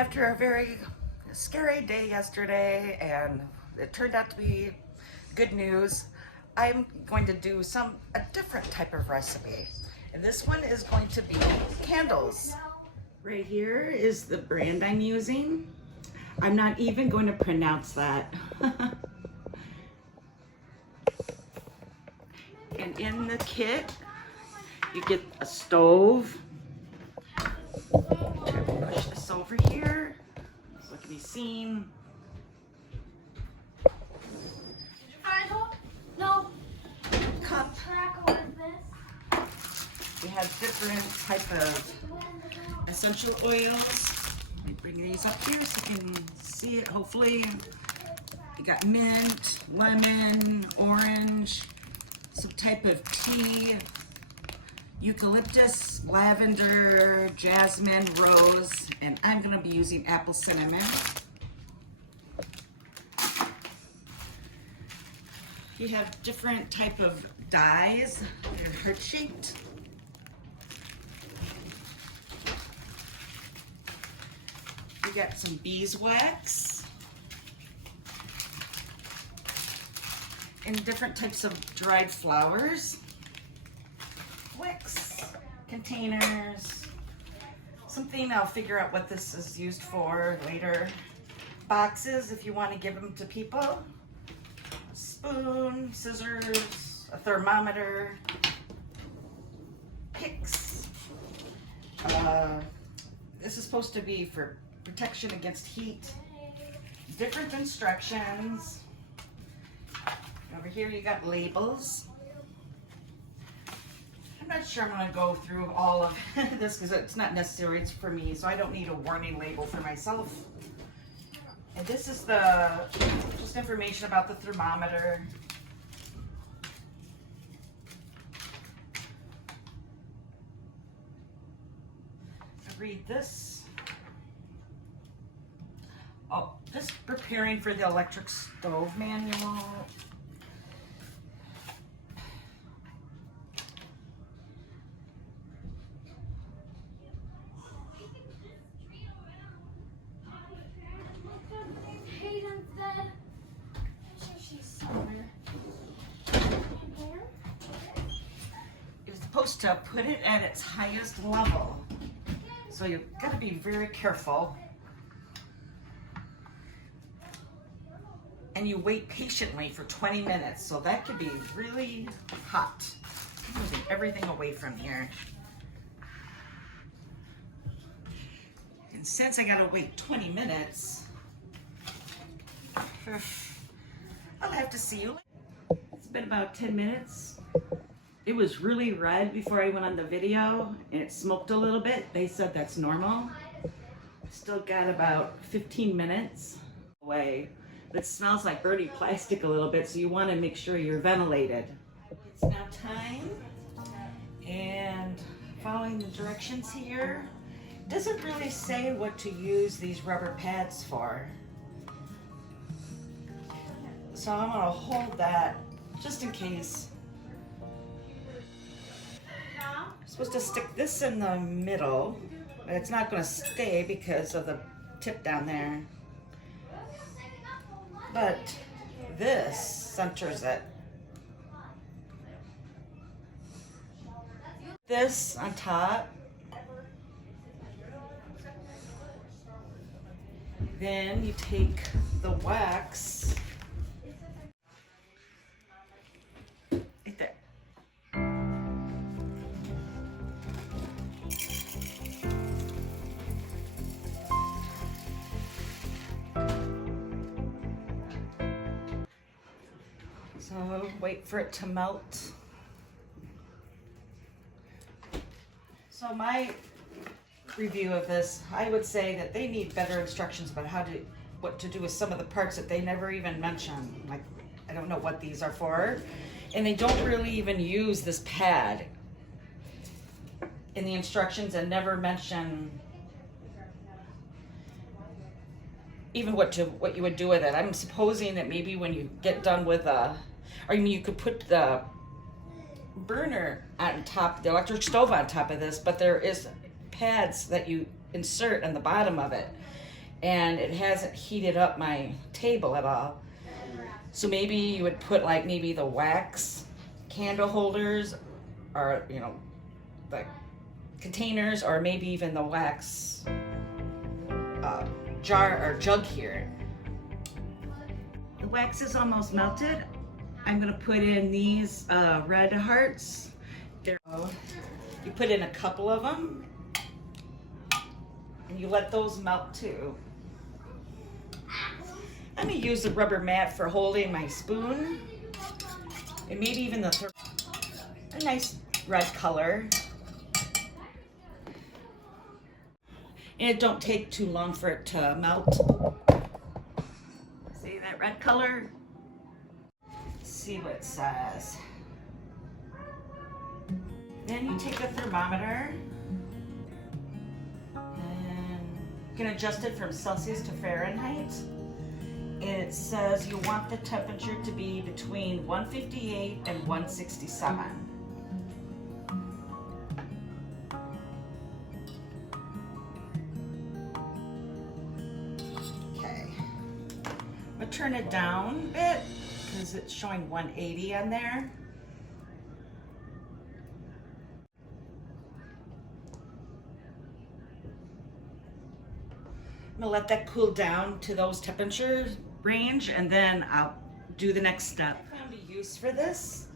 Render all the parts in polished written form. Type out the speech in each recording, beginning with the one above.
After a very scary day yesterday, and it turned out to be good news, I'm going to do a different type of recipe. And this one is going to be candles. Right here is the brand I'm using. I'm not even going to pronounce that. And in the kit, you get a stove. Push this over here so it can be seen. Did you find one? No. Cup. What is this? We have different type of essential oils. Let me bring these up here so you can see it, hopefully. You got mint, lemon, orange, some type of tea, eucalyptus, lavender, jasmine, rose, and I'm gonna be using apple cinnamon. You have different type of dyes. They're heart-shaped. You got some beeswax and different types of dried flowers. Wicks, containers, something I'll figure out what this is used for later. Boxes if you want to give them to people. A spoon, scissors, a thermometer, picks. This is supposed to be for protection against heat. Different instructions. Over here you got labels. I'm not sure I'm going to go through all of this because it's not necessary. It's for me, so I don't need a warning label for myself. And this is just information about the thermometer. Read this. Oh, just preparing for the electric stove manual. You're supposed to put it at its highest level. So you've got to be very careful. And you wait patiently for 20 minutes. So that could be really hot. I'm moving everything away from here. And since I got to wait 20 minutes, I'll have to see you. It's been about 10 minutes. It was really red before I went on the video, and it smoked a little bit. They said that's normal. Still got about 15 minutes away. It smells like burning plastic a little bit, so you want to make sure you're ventilated. It's now time, and following the directions here, it doesn't really say what to use these rubber pads for. So I'm going to hold that just in case. I'm supposed to stick this in the middle, but it's not going to stay because of the tip down there. But this centers it. This on top. Then you take the wax. Right there. So wait for it to melt. So my review of this, I would say that they need better instructions about what to do with some of the parts that they never even mention. Like, I don't know what these are for. And they don't really even use this pad in the instructions and never mention even what you would do with it. I'm supposing that maybe when you get done with you could put the burner on top, the electric stove on top of this, but there is pads that you insert on the bottom of it. and it hasn't heated up my table at all. So maybe you would put like maybe the wax candle holders, or you know, the containers, or maybe even the wax jar or jug here. The wax is almost melted. I'm gonna put in these red hearts. You put in a couple of them, and you let those melt too. I'm gonna use the rubber mat for holding my spoon, and maybe even a nice red color. And it don't take too long for it to melt. See that red color? Let's see what it says. Then you take a thermometer and you can adjust it from Celsius to Fahrenheit. And it says you want the temperature to be between 158 and 167. Okay, I'm gonna turn it down a bit because it's showing 180 on there. I'm gonna let that cool down to those temperature range, and then I'll do the next step. I found a use for this.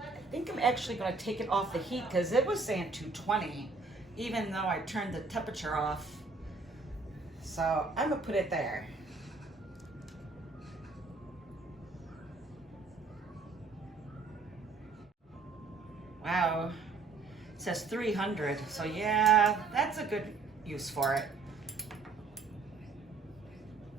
I think I'm actually gonna take it off the heat because it was saying 220, even though I turned the temperature off. So I'm gonna put it there. Wow, it says 300, so yeah, that's a good use for it.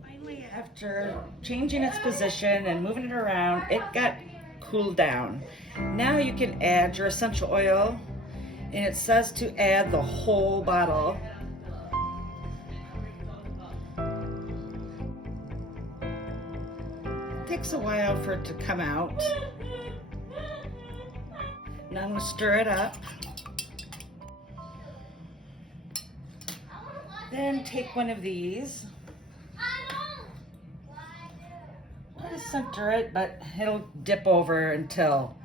Finally, after changing its position and moving it around, it got cooled down. Now you can add your essential oil, and it says to add the whole bottle. It takes a while for it to come out. Now I'm going to stir it up. Then take one of these. Try to center it, but it'll dip over until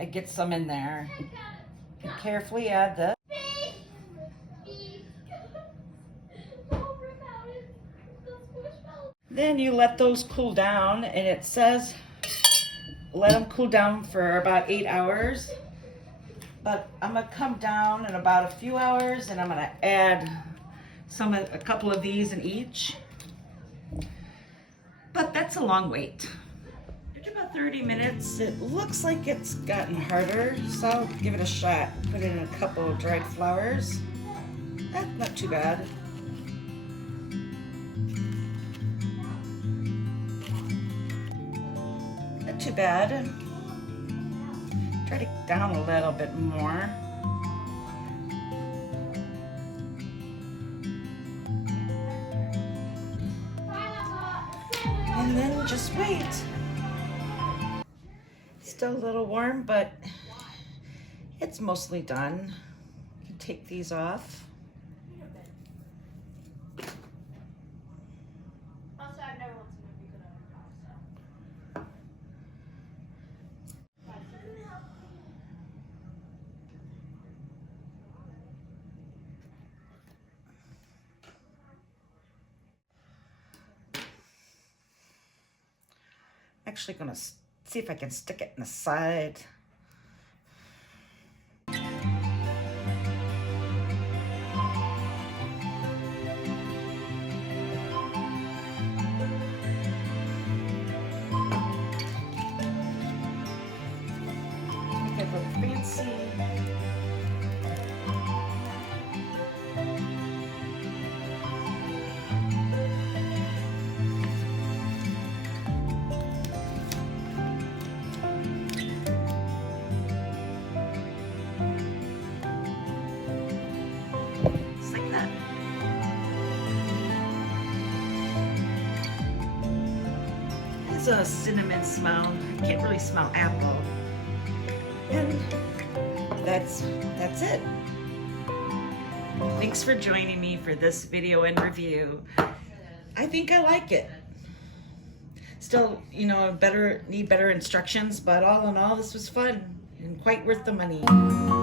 I get some in there. And carefully add this. Then you let those cool down, and it says let them cool down for about 8 hours. But I'm gonna come down in about a few hours, and I'm gonna add a couple of these in each. But that's a long wait. After about 30 minutes, it looks like it's gotten harder, so I'll give it a shot. Put in a couple of dried flowers. Not too bad. Not too bad. Try to get down a little bit more. And then just wait. Still a little warm, but it's mostly done. You can take these off. Actually gonna see if I can stick it in the side. Make it look fancy. It's a cinnamon smell. I can't really smell apple. And that's it. Thanks for joining me for this video and review. I think I like it. Still, you know, need better instructions, but all in all, this was fun and quite worth the money.